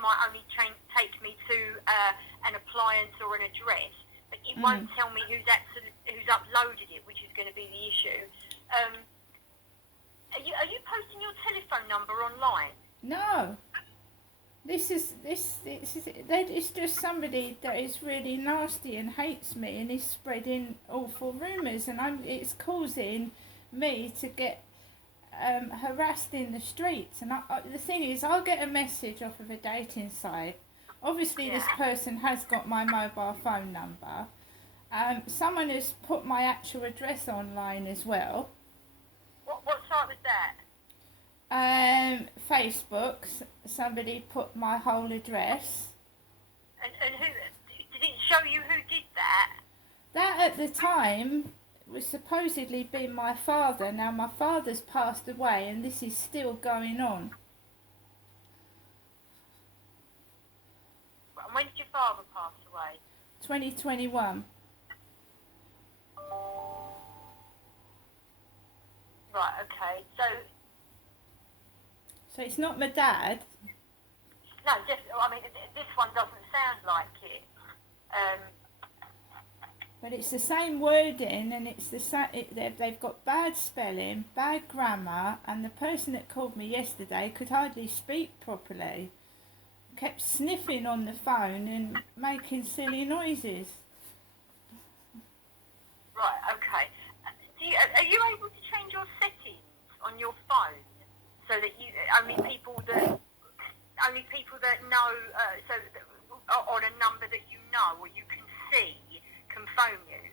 might only take me to an appliance or an address, but it won't tell me who's uploaded it, which is going to be the issue. Are you posting your telephone number online? No. It's just somebody that is really nasty and hates me and is spreading awful rumours, and it's causing me to get harassed in the streets. And the thing is, I'll get a message off of a dating site. Obviously, this person has got my mobile phone number. Someone has put my actual address online as well. What site was that? Facebook. Somebody put my whole address. And who did it show you who did that? That at the time was supposedly be my father. Now my father's passed away, and this is still going on. When did your father pass away? 2021. Right. Okay. So it's not my dad. No, I mean, this one doesn't sound like it. But it's the same wording, and it's the same. They've got bad spelling, bad grammar, and the person that called me yesterday could hardly speak properly. Kept sniffing on the phone and making silly noises. Right. Okay. Are you able to change your settings on your phone so that only people that know on a number that you know or you can see can phone you?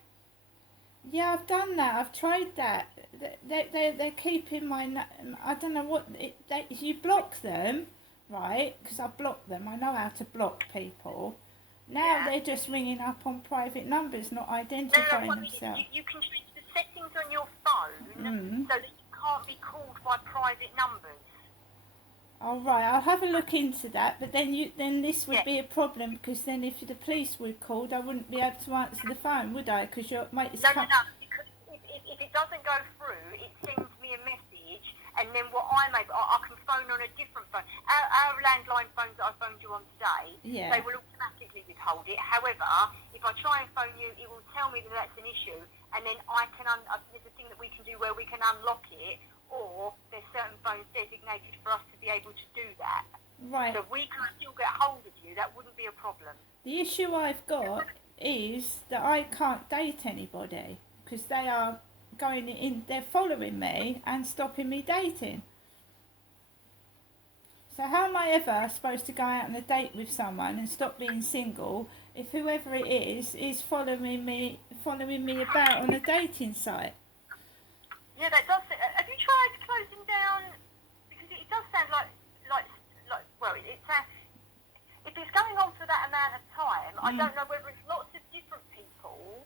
Yeah, I've done that. I've tried that. They're keeping my. I don't know what. You block them, right? Because I block them. I know how to block people. Now they're just ringing up on private numbers, not identifying themselves. You can change the settings on your phone so that you can't be called by private numbers. All right, I'll have a look into that. But then this would be a problem, because then if the police were called, I wouldn't be able to answer the phone, would I? Because your mate's No. Because if it doesn't go through, it sends me a message, and then I can phone on a different phone. Our landline phones that I phoned you on today, they will automatically withhold it. However, if I try and phone you, it will tell me that that's an issue, and then there's a thing that we can do where we can unlock it, or there's certain phones designated for us to be able to do that. Right. So we can still get hold of you. That wouldn't be a problem. The issue I've got is that I can't date anybody, because they are going in, they're following me and stopping me dating. So how am I ever supposed to go out on a date with someone and stop being single if whoever it is following me about on a dating site? Yeah, that does. Have you tried closing down? Because it does sound like well, if it's going on for that amount of time, I don't know whether it's lots of different people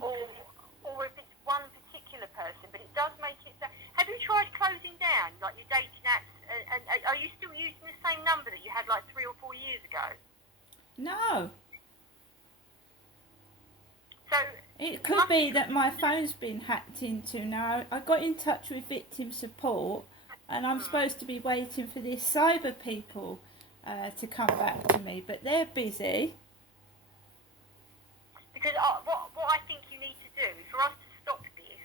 or if it's one particular person. But it does make it. Have you tried closing down like your dating apps? And are you still using the same number that you had like 3 or 4 years ago? No. So it could be that my phone's been hacked into now. I got in touch with victim support, and I'm supposed to be waiting for these cyber people to come back to me, but they're busy. Because what I think you need to do for us to stop this,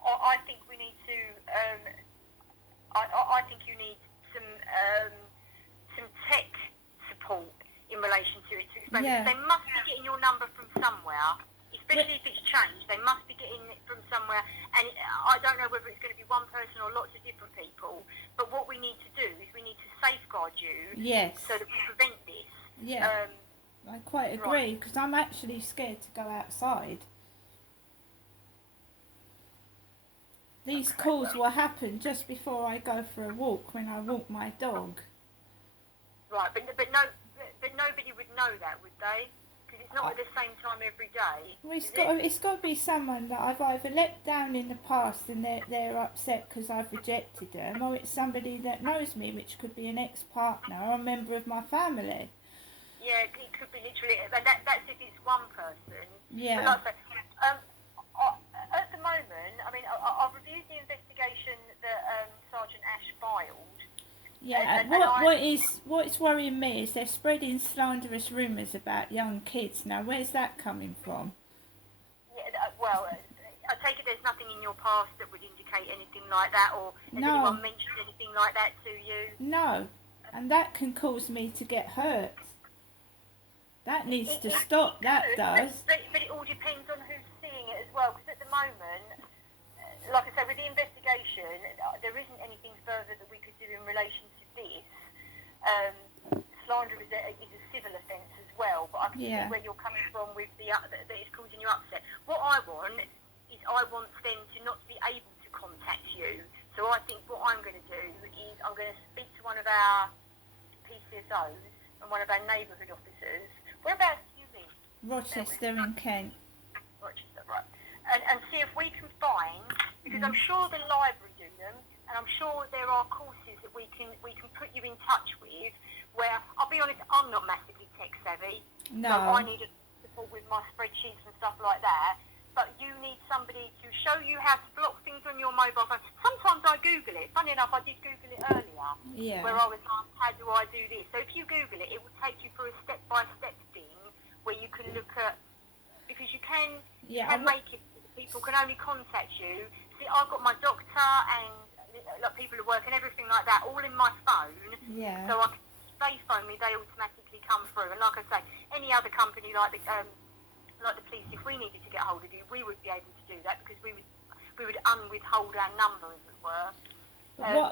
I think we need to. I think you need some tech support in relation to it to explain. Because they must be getting your number from somewhere. Especially if it's changed, they must be getting it from somewhere, and I don't know whether it's going to be one person or lots of different people, but what we need to do is we need to safeguard you so that we prevent this. Yeah, I quite agree, because I'm actually scared to go outside. These calls will happen just before I go for a walk, when I walk my dog. Right, but nobody would know that, would they? Because it's not at the same time every day. Well, it's got to be someone that I've either let down in the past and they're upset because I've rejected them, or it's somebody that knows me, which could be an ex-partner or a member of my family. Yeah, it could be literally, and that's if it's one person. Yeah. But like I say, at the moment, I mean, I've reviewed the investigation that Sergeant Ash filed, Yeah, And I, what's worrying me is they're spreading slanderous rumours about young kids. Now, where's that coming from? yeah, well, I take it there's nothing in your past that would indicate anything like that, or has No, anyone mentioned anything like that to you? no, and that can cause me to get hurt. That needs to It stop. That could, does. but it all depends on who's seeing it as well. Because at the moment, like I said, with the investigation, there isn't anything further that we could do in relation to this. Slander is a civil offence as well, but I can see Yeah, where you're coming from with that it's causing you upset. What I want is I want them to not be able to contact you. So I think what I'm going to do is I'm going to speak to one of our PCSOs and one of our neighbourhood officers. Whereabouts do you live? Rochester in Kent. Rochester, right? And see if we can find, because I'm sure the library do them, and I'm sure there are courses that we can put you in touch with. Where I'll be honest, I'm not massively tech savvy, so I No. need support with my spreadsheets and stuff like that. But you need somebody to show you how to block things on your mobile phone. Sometimes I Google it. Funny enough, I did Google it earlier, where Yeah. I was like, how do I do this? So if you Google it, it will take you through a step-by-step thing where you can look at, because you can Yeah. make it, people can only contact you. See, I've got my doctor and like people at work and everything like that all in my phone, Yeah. so they phone me, they automatically come through. And like I say, any other company like the police, if we needed to get hold of you, we would be able to do that because we would unwithhold our number, as it were.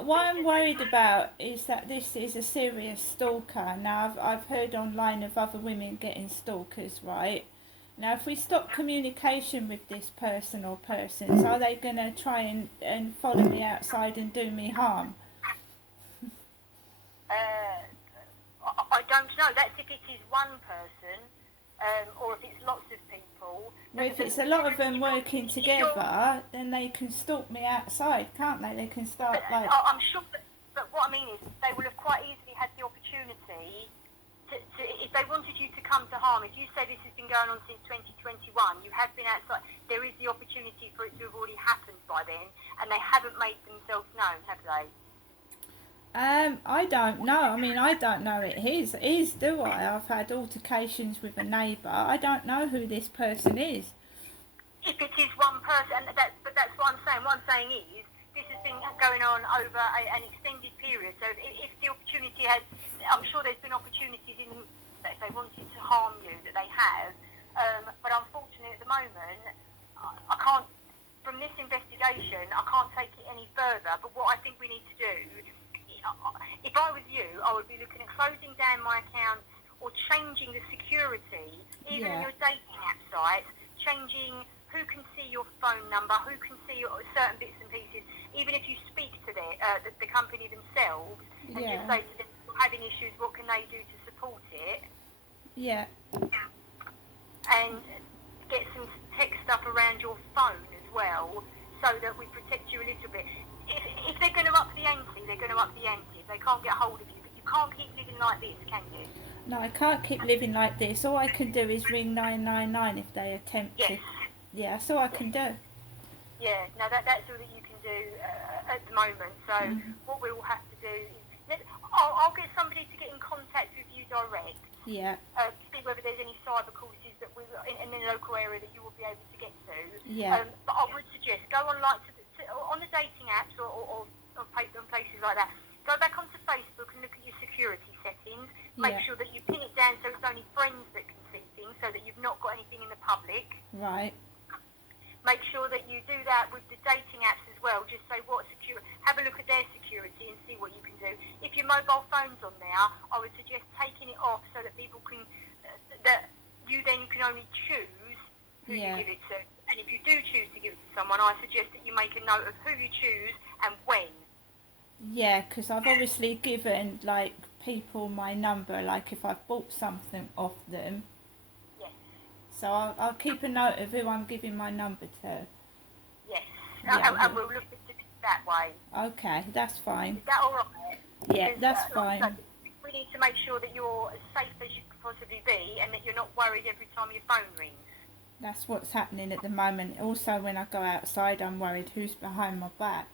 What I'm worried about is that this is a serious stalker. Now, I've heard online of other women getting stalkers, right? Now, if we stop communication with this person or persons, are they going to try and follow me outside and do me harm? I don't know. That's if it is one person, or if it's lots of people. Well, if it's a lot of them working together, then they can stalk me outside, can't they? They can start like... I'm sure, but what I mean is they will have quite easily had the opportunity to, if they wanted you to come to harm, if you say this has been going on since 2021, you have been outside, there is the opportunity for it to have already happened by then, and they haven't made themselves known, have they? I don't know. I mean, I don't know it is, do I? I've had altercations with a neighbour. I don't know who this person is. If it is one person, but that's what I'm saying. What I'm saying is, this has been going on over an extended period. So if the opportunity has, I'm sure there's been opportunities in that if they wanted to harm you, that they have. But unfortunately, at the moment, I can't. From this investigation, I can't take it any further. But what I think we need to do, if I was you, I would be looking at closing down my accounts or changing the security, even in your dating app sites, changing who can see your phone number, who can see certain bits and pieces. Even if you speak to the company themselves and just say to them, having issues, what can they do to support it? Yeah. And get some tech stuff around your phone as well, so that we protect you a little bit. If they're going to up the ante, they're going to up the ante. They can't get hold of you, but you can't keep living like this, can you? No, I can't keep living like this. All I can do is ring 999 if they attempt to. Yeah, that's all I can do. Yeah, no, that's all that you can do at the moment. So what we will have to do is, I'll get somebody to get in contact with you direct. Yeah. See whether there's any cyber courses that we in the local area that you will be able to get to. Yeah. But I would suggest go on on the dating apps or places like that. Go back onto Facebook and look at your security settings. Make sure that you pin it down so it's only friends that can see things, so that you've not got anything in the public. Right. Make sure that you do that with the dating apps as well. Just say have a look at their security and see what you can do. If your mobile phone's on there, I would suggest taking it off so that people can, that you then can only choose who you give it to. And if you do choose to give it to someone, I suggest that you make a note of who you choose and when. Yeah, because I've obviously given like people my number, like if I've bought something off them. Yes. So I'll keep a note of who I'm giving my number to. Yes. Yeah, and we'll look at it that way. Okay, that's fine. Is that all right? Yeah, Because, that's fine. Like, we need to make sure that you're as safe as you could possibly be and that you're not worried every time your phone rings. That's what's happening at the moment. Also, when I go outside, I'm worried who's behind my back.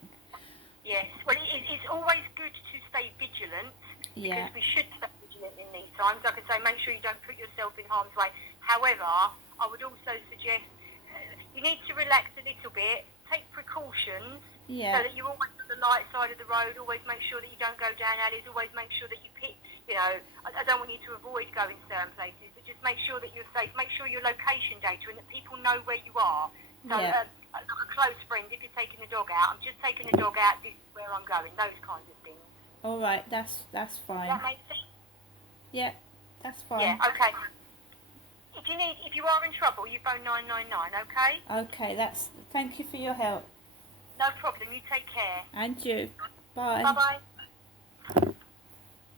Yes. Well, it's always good to stay vigilant Yeah. because we should stay vigilant in these times. Like I say, make sure you don't put yourself in harm's way. However, I would also suggest you need to relax a little bit, take precautions so Yeah. that you're always on the light side of the road. Always make sure that you don't go down alleys. Always make sure that you pick. You know, I don't want you to avoid going certain places, but just make sure that you're safe. Make sure your location data and that people know where you are. So, Yeah. a close friend, if you're taking the dog out, I'm just taking the dog out. This is where I'm going. Those kinds of things. All right. That's Does fine. that make sense? Yeah. That's Yeah. fine. Okay. If you are in trouble, you phone 999. Okay. Okay. Thank you for your help. No problem. You take care. And you. Bye. Bye bye.